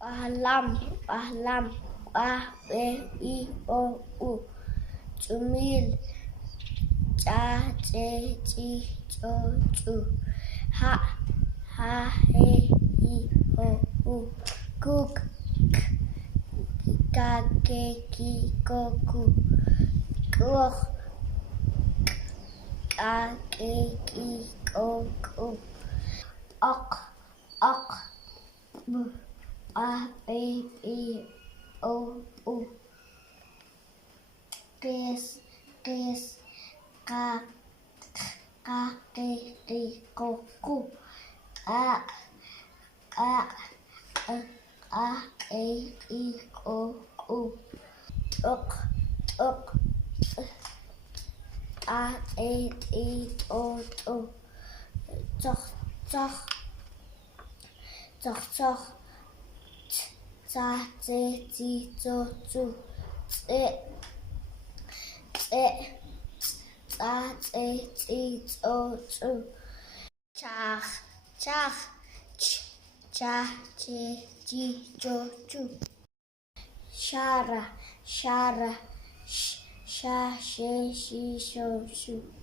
Pahlam, pahlam, pah, pe, I, o, u. Tumil, cha, che, chi, cho, chu. Ha, ha, he, hi, ho, hu. Cook, ka, ke, ki, ko, ku. Kur, ka, ke, ki, ko, ku. Ok, ok, b, a, be, I, o, u. Kes, kes, ka, ka, ke, ki, ko, ku. A, a, a, ke, ki, ko, ku. Tuk, tuk, a, e, I, o, tu. Tuk, tuk, tuk, tuk. Ta, te, ti, to, tu. Tse, tse, ta, te, ti, to, tu. Char, char, ch, cha, che, chi, cho, chu. Shara, shara, sh, sha, she, she, so, su.